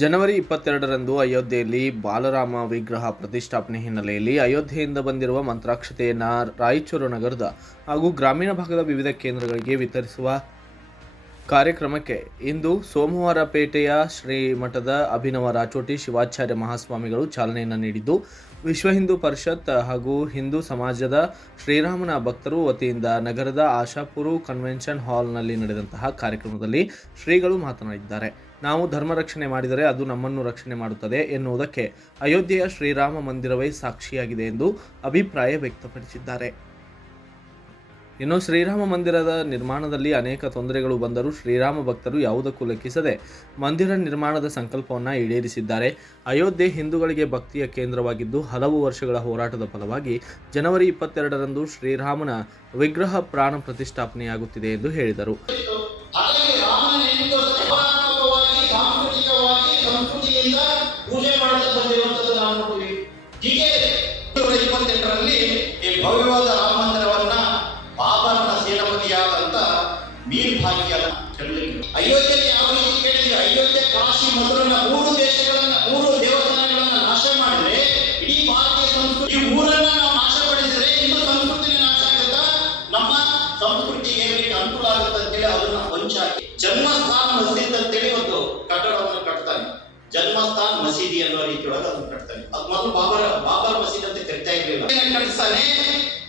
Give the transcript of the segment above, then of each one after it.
ಜನವರಿ 22ರಂದು ಅಯೋಧ್ಯೆಯಲ್ಲಿ ಬಾಲರಾಮ ವಿಗ್ರಹ ಪ್ರತಿಷ್ಠಾಪನೆ ಹಿನ್ನೆಲೆಯಲ್ಲಿ ಅಯೋಧ್ಯೆಯಿಂದ ಬಂದಿರುವ ಮಂತ್ರಾಕ್ಷತೆಯನ್ನು ರಾಯಚೂರು ನಗರದ ಹಾಗೂ ಗ್ರಾಮೀಣ ಭಾಗದ ವಿವಿಧ ಕೇಂದ್ರಗಳಿಗೆ ವಿತರಿಸುವ ಕಾರ್ಯಕ್ರಮಕ್ಕೆ ಇಂದು ಸೋಮವಾರಪೇಟೆಯ ಶ್ರೀಮಠದ ಅಭಿನವ ರಾಚೋಟಿ ಶಿವಾಚಾರ್ಯ ಮಹಾಸ್ವಾಮಿಗಳು ಚಾಲನೆಯನ್ನು ನೀಡಿದ್ದು, ವಿಶ್ವ ಹಿಂದೂ ಪರಿಷತ್ ಹಾಗೂ ಹಿಂದೂ ಸಮಾಜದ ಶ್ರೀರಾಮನ ಭಕ್ತರು ವತಿಯಿಂದ ನಗರದ ಆಶಾಪುರ ಕನ್ವೆನ್ಷನ್ ಹಾಲ್ನಲ್ಲಿ ನಡೆದಂತಹ ಕಾರ್ಯಕ್ರಮದಲ್ಲಿ ಶ್ರೀಗಳು ಮಾತನಾಡಿದ್ದಾರೆ. ನಾವು ಧರ್ಮ ರಕ್ಷಣೆ ಮಾಡಿದರೆ ಅದು ನಮ್ಮನ್ನು ರಕ್ಷಣೆ ಮಾಡುತ್ತದೆ ಎನ್ನುವುದಕ್ಕೆ ಅಯೋಧ್ಯೆಯ ಶ್ರೀರಾಮ ಮಂದಿರವೇ ಸಾಕ್ಷಿಯಾಗಿದೆ ಎಂದು ಅಭಿಪ್ರಾಯ ವ್ಯಕ್ತಪಡಿಸಿದ್ದಾರೆ. ಇನ್ನು ಶ್ರೀರಾಮ ಮಂದಿರದ ನಿರ್ಮಾಣದಲ್ಲಿ ಅನೇಕ ತೊಂದರೆಗಳು ಬಂದರೂ ಶ್ರೀರಾಮ ಭಕ್ತರು ಯಾವುದಕ್ಕೂ ಲೆಕ್ಕಿಸದೆ ಮಂದಿರ ನಿರ್ಮಾಣದ ಸಂಕಲ್ಪವನ್ನು ಈಡೇರಿಸಿದ್ದಾರೆ. ಅಯೋಧ್ಯೆ ಹಿಂದೂಗಳಿಗೆ ಭಕ್ತಿಯ ಕೇಂದ್ರವಾಗಿದ್ದು, ಹಲವು ವರ್ಷಗಳ ಹೋರಾಟದ ಫಲವಾಗಿ ಜನವರಿ 22ರಂದು ಶ್ರೀರಾಮನ ವಿಗ್ರಹ ಪ್ರಾಣ ಪ್ರತಿಷ್ಠಾಪನೆಯಾಗುತ್ತಿದೆ ಎಂದು ಹೇಳಿದರು. ಭವ್ಯವಾದ ರಾಮ ಮಂದಿರವನ್ನ ಬಾಬರನ ಸೇನಾಪತಿಯಾದಂತ ಮೀರ್ ಭಾಗ್ಯದ ಅಯೋಧ್ಯೆಯಲ್ಲಿ ಯಾವ ರೀತಿ ಕೇಳಿದ್ರೆ, ಅಯೋಧ್ಯೆ, ಕಾಶಿ, ಮಧುರನ ಮೂರು ದೇವಸ್ಥಾನಗಳನ್ನ ನಾಶ ಮಾಡಿದ್ರೆ ಇಡೀ ಭಾರತೀಯ ಸಂಸ್ಕೃತಿ, ಈ ಊರನ್ನ ನಾವು ನಾಶಪಡಿಸಿದ್ರೆ ಹಿಂದೂ ಸಂಸ್ಕೃತಿ ನಾಶ ಆಗುತ್ತಾ, ನಮ್ಮ ಸಂಸ್ಕೃತಿಗೆ ಅನುಕೂಲ ಆಗುತ್ತೆ ಅಂತೇಳಿ ಅದನ್ನ ಹೊಂಚಾಕಿ ಜನ್ಮಸ್ಥಾನ ಮಸೀದ್ ಅಂತೇಳಿ ಒಂದು ಕಟ್ಟಡವನ್ನು ಕಟ್ತಾನೆ. ಜನ್ಮಸ್ಥಾನ ಮಸೀದಿ ಅನ್ನೋ ರೀತಿಯೊಳಗೆ ಅದನ್ನು ಕಟ್ತಾನೆ. ಅದು ಮೊದಲು ಬಾಬರ್ ಮಸೀದ್ ಅಂತ ಕರಿತಾ ಇರಲಿಲ್ಲ, ಕಟ್ಟಿಸ್ತಾನೆ.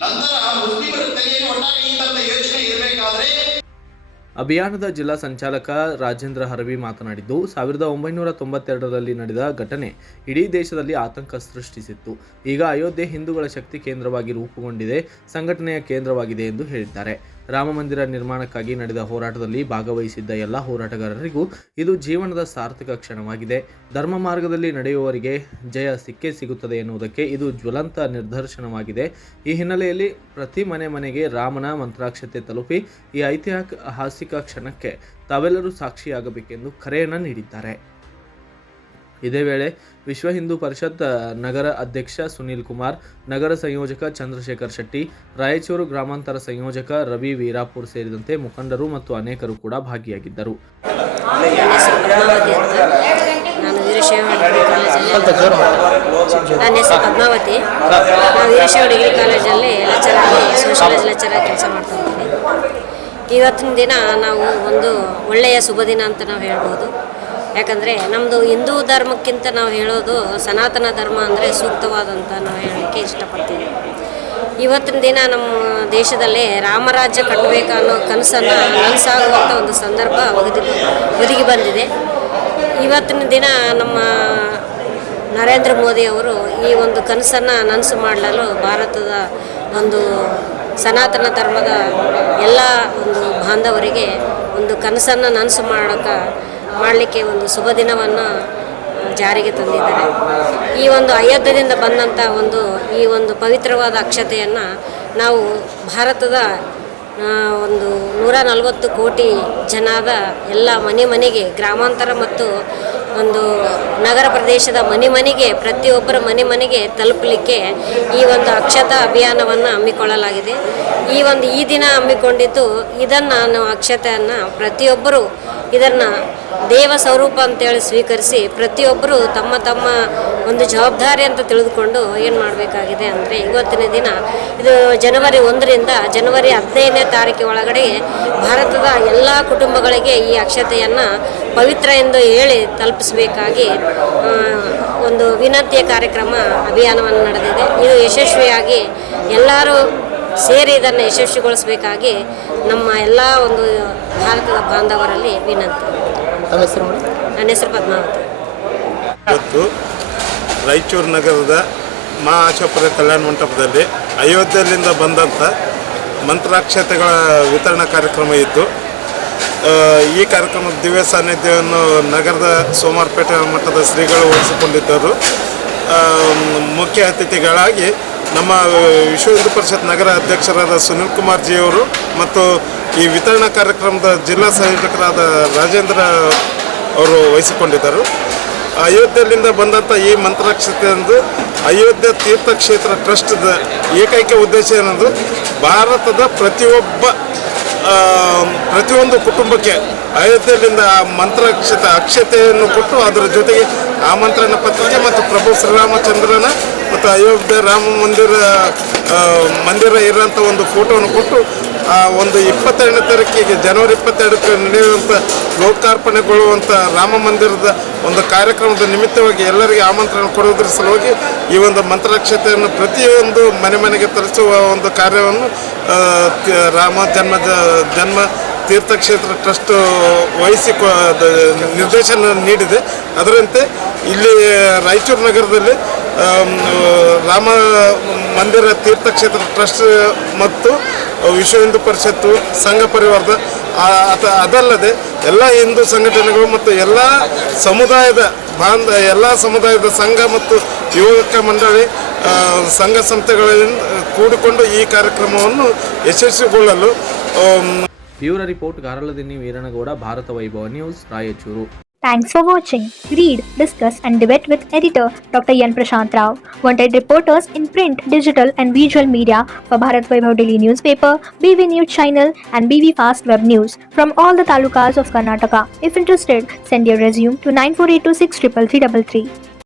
ನಂತರ ಮುಸ್ಲಿಮರ ತಲೆಯಲ್ಲಿ ಒಟ್ಟಾರೆ ಈ ತರದ ಯೋಚನೆ ಇರಬೇಕಾದ್ರೆ ಅಭಿಯಾನದ ಜಿಲ್ಲಾ ಸಂಚಾಲಕ ರಾಜೇಂದ್ರ ಹರವಿ ಮಾತನಾಡಿದ್ದು, 1992ರಲ್ಲಿ ನಡೆದ ಘಟನೆ ಇಡೀ ದೇಶದಲ್ಲಿ ಆತಂಕ ಸೃಷ್ಟಿಸಿತ್ತು. ಈಗ ಅಯೋಧ್ಯೆ ಹಿಂದೂಗಳ ಶಕ್ತಿ ಕೇಂದ್ರವಾಗಿ ರೂಪುಗೊಂಡಿದೆ, ಸಂಘಟನೆಯ ಕೇಂದ್ರವಾಗಿದೆ ಎಂದು ಹೇಳಿದ್ದಾರೆ. ರಾಮ ಮಂದಿರ ನಿರ್ಮಾಣಕ್ಕಾಗಿ ನಡೆದ ಹೋರಾಟದಲ್ಲಿ ಭಾಗವಹಿಸಿದ್ದ ಎಲ್ಲ ಹೋರಾಟಗಾರರಿಗೂ ಇದು ಜೀವನದ ಸಾರ್ಥಕ ಕ್ಷಣವಾಗಿದೆ. ಧರ್ಮ ಮಾರ್ಗದಲ್ಲಿ ನಡೆಯುವವರಿಗೆ ಜಯ ಸಿಕ್ಕೇ ಸಿಗುತ್ತದೆ ಎನ್ನುವುದಕ್ಕೆ ಇದು ಜ್ವಲಂತ ನಿದರ್ಶನವಾಗಿದೆ. ಈ ಹಿನ್ನೆಲೆಯಲ್ಲಿ ಪ್ರತಿ ಮನೆಗೆ ರಾಮನ ಮಂತ್ರಾಕ್ಷತೆ ತಲುಪಿ ಈ ಐತಿಹಾಸಿಕ ಕ್ಷಣಕ್ಕೆ ತಾವೆಲ್ಲರೂ ಸಾಕ್ಷಿಯಾಗಬೇಕೆಂದು ಕರೆಯನ್ನು ನೀಡಿದ್ದಾರೆ. ಇದೇ ವೇಳೆ ವಿಶ್ವ ಹಿಂದೂ ಪರಿಷತ್ ನಗರ ಅಧ್ಯಕ್ಷ ಸುನೀಲ್ ಕುಮಾರ್, ನಗರ ಸಂಯೋಜಕ ಚಂದ್ರಶೇಖರ್ ಶೆಟ್ಟಿ, ರಾಯಚೂರು ಗ್ರಾಮಾಂತರ ಸಂಯೋಜಕ ರವಿ ವೀರಾಪುರ್ ಸೇರಿದಂತೆ ಮುಖಂಡರು ಮತ್ತು ಅನೇಕರು ಕೂಡ ಭಾಗಿಯಾಗಿದ್ದರು. ನಾನು ನನ್ನ ಹೆಸರು ಪದ್ಮಾವತಿ. ನಾನು ವೀರಶೈವ ಡಿಗ್ರಿ ಕಾಲೇಜಲ್ಲಿ ಲೆಕ್ಚರಾಗಿ ಸೋಷಿಯಾಲಜಿ ಲೆಕ್ಚರಾಗಿ ಕೆಲಸ ಮಾಡ್ತಾ ಇದ್ದೀನಿ. ಇವತ್ತಿನ ದಿನ ನಾವು ಒಂದು ಒಳ್ಳೆಯ ಶುಭ ದಿನ ಅಂತ ನಾವು ಹೇಳ್ಬೋದು. ಯಾಕಂದರೆ ನಮ್ಮದು ಹಿಂದೂ ಧರ್ಮಕ್ಕಿಂತ ನಾವು ಹೇಳೋದು ಸನಾತನ ಧರ್ಮ ಅಂದರೆ ಸೂಕ್ತವಾದಂಥ ನಾವು ಹೇಳೋಕ್ಕೆ ಇಷ್ಟಪಡ್ತೀವಿ. ಇವತ್ತಿನ ದಿನ ನಮ್ಮ ದೇಶದಲ್ಲಿ ರಾಮರಾಜ್ಯ ಕಟ್ಟಬೇಕನ್ನೋ ಕನಸನ್ನು ನನಸಾಗುವಂಥ ಒಂದು ಸಂದರ್ಭ ಒದಗಿ ಬಂದಿದೆ. ಇವತ್ತಿನ ದಿನ ನಮ್ಮ ನರೇಂದ್ರ ಮೋದಿಯವರು ಈ ಒಂದು ಕನಸನ್ನು ನನಸು ಮಾಡಲು ಭಾರತದ ಒಂದು ಸನಾತನ ಧರ್ಮದ ಎಲ್ಲ ಒಂದು ಬಾಂಧವರಿಗೆ ಒಂದು ಕನಸನ್ನು ನನಸು ಮಾಡಲಿಕ್ಕೆ ಒಂದು ಶುಭ ದಿನವನ್ನು ಜಾರಿಗೆ ತಂದಿದ್ದಾರೆ. ಈ ಒಂದು ಅಯೋಧ್ಯೆಯಿಂದ ಬಂದಂಥ ಈ ಒಂದು ಪವಿತ್ರವಾದ ಅಕ್ಷತೆಯನ್ನು ನಾವು ಭಾರತದ ಒಂದು 140 ಕೋಟಿ ಜನದ ಎಲ್ಲ ಮನೆಗೆ ಗ್ರಾಮಾಂತರ ಮತ್ತು ಒಂದು ನಗರ ಪ್ರದೇಶದ ಮನೆಗೆ ಪ್ರತಿಯೊಬ್ಬರ ಮನೆಗೆ ತಲುಪಲಿಕ್ಕೆ ಈ ಒಂದು ಅಕ್ಷತಾ ಅಭಿಯಾನವನ್ನು ಹಮ್ಮಿಕೊಳ್ಳಲಾಗಿದೆ. ಈ ದಿನ ಹಮ್ಮಿಕೊಂಡಿದ್ದು ಇದನ್ನು ನಾವು ಅಕ್ಷತೆಯನ್ನು ಪ್ರತಿಯೊಬ್ಬರು ಇದನ್ನು ದೇವ ಸ್ವರೂಪ ಅಂತೇಳಿ ಸ್ವೀಕರಿಸಿ ಪ್ರತಿಯೊಬ್ಬರು ತಮ್ಮ ಒಂದು ಜವಾಬ್ದಾರಿ ಅಂತ ತಿಳಿದುಕೊಂಡು ಏನು ಮಾಡಬೇಕಾಗಿದೆ ಅಂದರೆ, ಇವತ್ತಿನ ದಿನ ಇದು ಜನವರಿ 1ರಿಂದ ಜನವರಿ 15ನೇ ತಾರೀಕು ಒಳಗಡೆ ಭಾರತದ ಎಲ್ಲ ಕುಟುಂಬಗಳಿಗೆ ಈ ಅಕ್ಷತೆಯನ್ನು ಪವಿತ್ರ ಎಂದು ಹೇಳಿ ತಲುಪಿಸಬೇಕಾಗಿ ಒಂದು ವಿನಂತಿಯ ಕಾರ್ಯಕ್ರಮ ಅಭಿಯಾನವನ್ನು ನಡೆದಿದೆ. ಇದು ಯಶಸ್ವಿಯಾಗಿ ಎಲ್ಲರೂ ಸೇರಿ ಇದನ್ನು ಯಶಸ್ವಿಗೊಳಿಸಬೇಕಾಗಿ ನಮ್ಮ ಎಲ್ಲ ಒಂದು ಭಾರತದ ಬಾಂಧವರಲ್ಲಿ ವಿನಂತಿ. ನನ್ನ ಹೆಸರು ಪದ್ಮಾವತಿ. ಇವತ್ತು ರಾಯಚೂರು ನಗರದ ಮಾ ಆಶಾಪುರ ಕಲ್ಯಾಣ ಮಂಟಪದಲ್ಲಿ ಅಯೋಧ್ಯೆಯಿಂದ ಬಂದಂಥ ಮಂತ್ರಾಕ್ಷತೆಗಳ ವಿತರಣಾ ಕಾರ್ಯಕ್ರಮ ಇತ್ತು. ಈ ಕಾರ್ಯಕ್ರಮದ ದಿವ್ಯ ಸಾನ್ನಿಧ್ಯವನ್ನು ನಗರದ ಸೋಮವಾರಪೇಟೆ ಮಠದ ಶ್ರೀಗಳು ವಹಿಸಿಕೊಂಡಿದ್ದರು. ಮುಖ್ಯ ಅತಿಥಿಗಳಾಗಿ ನಮ್ಮ ವಿಶ್ವ ಹಿಂದೂ ಪರಿಷತ್ ನಗರ ಅಧ್ಯಕ್ಷರಾದ ಸುನೀಲ್ ಕುಮಾರ್ ಜಿಯವರು ಮತ್ತು ಈ ವಿತರಣಾ ಕಾರ್ಯಕ್ರಮದ ಜಿಲ್ಲಾ ಸಂಯೋಜಕರಾದ ರಾಜೇಂದ್ರ ಅವರು ವಹಿಸಿಕೊಂಡಿದ್ದರು. ಅಯೋಧ್ಯೆಯಿಂದ ಬಂದಂಥ ಈ ಮಂತ್ರಾಕ್ಷತೆ ಎಂದು ಅಯೋಧ್ಯೆ ತೀರ್ಥಕ್ಷೇತ್ರ ಟ್ರಸ್ಟ್ದ ಏಕೈಕ ಉದ್ದೇಶ ಏನಂದ್ರೆ ಭಾರತದ ಪ್ರತಿಯೊಂದು ಕುಟುಂಬಕ್ಕೆ ಅಯೋಧ್ಯೆಯಲ್ಲಿಂದ ಆ ಅಕ್ಷತೆಯನ್ನು ಕೊಟ್ಟು ಅದರ ಜೊತೆಗೆ ಆಮಂತ್ರಣ ಪತ್ರಿಕೆ ಮತ್ತು ಪ್ರಭು ಶ್ರೀರಾಮಚಂದ್ರನ ಮತ್ತು ಅಯೋಧ್ಯೆ ರಾಮ ಮಂದಿರ ಇರೋಂಥ ಒಂದು ಫೋಟೋವನ್ನು ಕೊಟ್ಟು ಆ ಒಂದು 22ನೇ ತಾರೀಕಿಗೆ ಜನವರಿ 22ಕ್ಕೆ ನಡೆಯುವಂಥ ಲೋಕಾರ್ಪಣೆಗೊಳ್ಳುವಂಥ ರಾಮ ಮಂದಿರದ ಒಂದು ಕಾರ್ಯಕ್ರಮದ ನಿಮಿತ್ತವಾಗಿ ಎಲ್ಲರಿಗೆ ಆಮಂತ್ರಣ ಕೊಡುವುದರ ಸಲುವಾಗಿ ಈ ಒಂದು ಮಂತ್ರಾಕ್ಷತೆಯನ್ನು ಪ್ರತಿಯೊಂದು ಮನೆಗೆ ತರಿಸುವ ಒಂದು ಕಾರ್ಯವನ್ನು ರಾಮ ಜನ್ಮ ತೀರ್ಥಕ್ಷೇತ್ರ ಟ್ರಸ್ಟ್ ವಹಿಸಿ ನಿರ್ದೇಶನ ನೀಡಿದೆ. ಅದರಂತೆ ಇಲ್ಲಿ ರಾಯಚೂರು ನಗರದಲ್ಲಿ ರಾಮ ಮಂದಿರ ತೀರ್ಥಕ್ಷೇತ್ರ ಟ್ರಸ್ಟ್ ಮತ್ತು ವಿಶ್ವ ಹಿಂದೂ ಪರಿಷತ್ತು ಸಂಘ ಪರಿವಾರದ ಅದಲ್ಲದೆ ಎಲ್ಲ ಹಿಂದೂ ಸಂಘಟನೆಗಳು ಮತ್ತು ಎಲ್ಲ ಸಮುದಾಯದ ಸಂಘ ಮತ್ತು ಯುವಕ ಮಂಡಳಿ ಸಂಘ ಸಂಸ್ಥೆಗಳಿಂದ ಕೂಡಿಕೊಂಡು ಈ ಕಾರ್ಯಕ್ರಮವನ್ನು ಯಶಸ್ವಿಗೊಳ್ಳಲು ಬ್ಯೂರೋ ರಿಪೋರ್ಟ್ ಗಾರಲದಿನ್ನಿ ವೀರನಗೌಡ, ಭಾರತ ವೈಭವ news, Raichur. Thanks for watching. Read, discuss and debate with editor Dr. Yan Prashant Rao. Wanted reporters in print, digital and visual media for Bharat Vaibhav Daily Newspaper, BV News Channel and BV Fast Web News from all the talukas of Karnataka. If interested, send your resume to 9482633333.